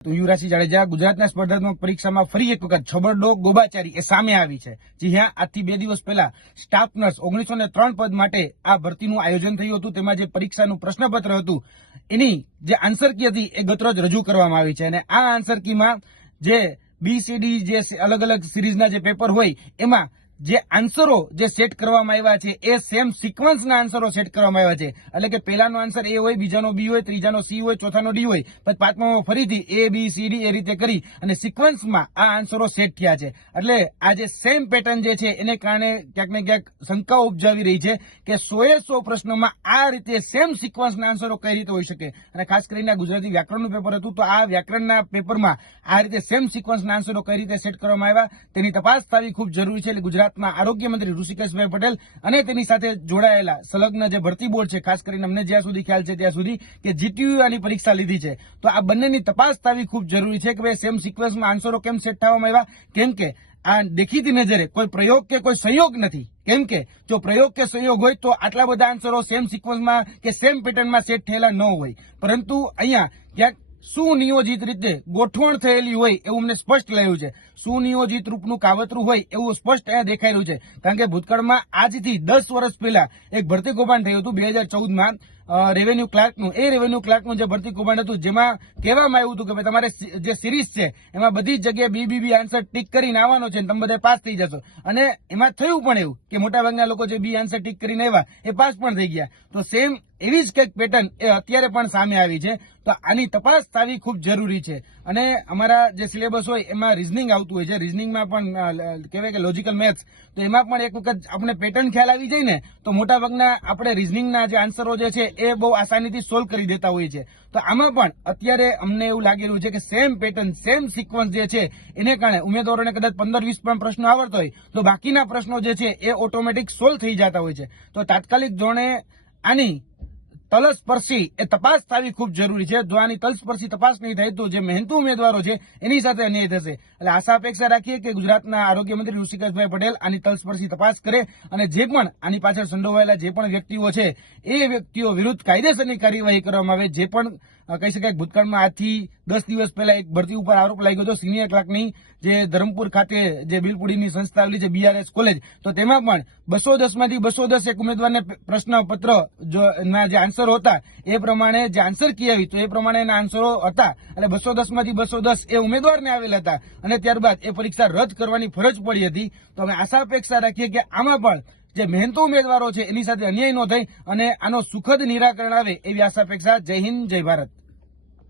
તો યુવરાજસિંહ જાડેજા ગુજરાતના સ્પર્ધાત્મક પરીક્ષામાં ફરી એક વખત છબરડો ગોબાચારી એ સામે આવી છે। જી હા, આજથી 2 દિવસ પહેલા સ્ટાફ નર્સ 1903 પદ માટે આ ભરતીનું આયોજન થયું હતું। તેમાં જે પરીક્ષાનું પ્રશ્નપત્ર હતું એની જે આન્સર કી હતી એ ગતરોજ રજૂ કરવામાં આવી છે અને આ આન્સર કીમાં જે BCD જે અલગ અલગ સિરીઝના જે પેપર હોય એમાં જે આન્સરો જે સેટ કરવામાં આવ્યા છે એ સેમ સિક્વન્સના આન્સરો સેટ કરવામાં આવ્યા છે। એટલે કે પહેલાનો આન્સર એ હોય, બીજાનો બી હોય, ત્રીજાનો સી હોય, ચોથાનો ડી હોય, પછી પાંચમામાં ફરીથી ABCD એ રીતે કરી અને સિક્વન્સમાં આ આન્સરો સેટ થયા છે। એટલે આ જે સેમ પેટર્ન જે છે એને કારણે ક્યાંક ને ક્યાંક શંકાઓ ઉપજાવી રહી છે કે 100% પ્રશ્નોમાં આ રીતે સેમ સિક્વન્સના આન્સરો કઈ રીતે હોઈ શકે। અને ખાસ કરીને ગુજરાતી વ્યાકરણનું પેપર હતું તો આ વ્યાકરણના પેપરમાં આ રીતે સેમ સિક્વન્સના આન્સરો કઈ રીતે સેટ કરવામાં આવ્યા તેની તપાસ થવી ખૂબ જરૂરી છે। એટલે ગુજરાતના આરોગ્ય મંત્રી ઋષિકેશભાઈ પટેલ અને તેની સાથે જોડાયેલા સંલગ્ન જે ભરતી બોર્ડ છે, ખાસ કરીને અમને જ્યાં સુધી ખ્યાલ છે ત્યાં સુધી કે GTU આની પરીક્ષા લીધી છે, તો આ બંનેની તપાસ થવી ખૂબ જરૂરી છે કે ભાઈ સેમ સિક્વન્સમાં આન્સરો કેમ સેટ થવામાં આવ્યા। કેમ કે આ દેખીતી નજરે કોઈ પ્રયોગ કે કોઈ સંયોગ નથી। કેમ કે જો પ્રયોગ કે સંયોગ હોય તો આટલા બધા આન્સરો સેમ સિક્વન્સમાં કે સેમ પેટર્નમાં સેટ થયેલા ન હોય, પરંતુ અહીંયા ક્યાંક સુનિયોજિત રીતે ગોઠવણ થયેલી હોય એવું અમને સ્પષ્ટ લાગ્યું છે। સુનિયોજિત રૂપનું કાવતરું હોય એવું સ્પષ્ટ અહીંયા દેખાઈ રહ્યું છે। કારણ કે ભૂતકાળમાં આજથી 10 વર્ષ પહેલા એક ભરતી કૌભાંડ થયું હતું 2014માં રેવન્યુ ક્લાર્કનું। એ રેવન્યુ ક્લાર્કનું જે ભરતી કૌભાંડ હતું જેમાં કહેવામાં આવ્યું હતું કે ભાઈ તમારે જે સિરીઝ છે એમાં બધી જ જગ્યાએ બી આન્સર ટીક કરીને આવવાનો છે અને તમે બધા પાસ થઈ જશો। અને એમાં થયું પણ એવું કે મોટાભાગના લોકો જે બી આન્સર ટીક કરીને આવ્યા એ પાસ પણ થઈ ગયા। તો સેમ એવી જ કંઈક પેટર્ન એ અત્યારે પણ સામે આવી છે, તો આની તપાસ થવી ખૂબ જરૂરી છે। અને અમારા જે સિલેબસ હોય એમાં રિઝનિંગ આવતું હોય છે, રિઝનિંગમાં પણ કહેવાય કે લોજિકલ મેથ્સ, તો એમાં પણ એક વખત આપણે પેટર્ન ખ્યાલ આવી જાય ને તો મોટાભાગના આપણે રિઝનિંગના જે આન્સરો જે છે એ બહુ આસાનીથી સોલ્વ કરી દેતા હોઈએ છીએ। તો આમાં પણ અત્યારે અમને એવું લાગી રહ્યું છે કે સેમ પેટર્ન સેમ સિક્વન્સ જે છે એને કારણે ઉમેદવારોને કદાચ 15-20 પણ પ્રશ્નો આવડતા હોય તો બાકીના પ્રશ્નો જે છે એ ઓટોમેટિક સોલ્વ થઈ જતા હોય છે। તો તાત્કાલિક ધોરણે આની તલસ્પર્શી એ તપાસ થવી ખૂબ જરૂરી છે। જો આની તલસ્પર્શી તપાસ નહીં થાય તો જે મહેનતુ ઉમેદવારો છે એની સાથે અન્યાય થશે। એટલે આશા અપેક્ષા રાખીએ કે ગુજરાતના આરોગ્ય મંત્રી ઋષિકેશભાઈ પટેલ આની તલસ્પર્શી તપાસ કરે અને જે પણ આની પાછળ સંડોવાયેલા જે પણ વ્યક્તિઓ છે એ વ્યક્તિઓ વિરુદ્ધ કાયદેસરની કાર્યવાહી કરવામાં આવે। જે પણ કહી શકાય ભૂતકાળમાં આજથી 10 દિવસ પહેલા એક ભરતી ઉપર આરોપ લાગ્યો હતો સિનિયર ક્લાર્કની, જે ધરમપુર ખાતે જે બિલપુડીની સંસ્થા આવેલી છે BRS કોલેજ, તો તેમાં પણ 210માંથી 210 એક ઉમેદવારને પ્રશ્નપત્ર ના જે આન્સરો હતા એ પ્રમાણે જે આન્સર કી આવી તો એ પ્રમાણેના આન્સરો હતા। એટલે 210માંથી 210 એ ઉમેદવારને આવેલા હતા અને ત્યારબાદ એ પરીક્ષા રદ કરવાની ફરજ પડી હતી। તો અમે આશા અપેક્ષા રાખીએ કે આમાં પણ જે મહેનતુ ઉમેદવારો છે એની સાથે અન્યાય ન થાય અને આનો સુખદ નિરાકરણ આવે એવી આશા અપેક્ષા। જય હિન્દ, જય ભારત।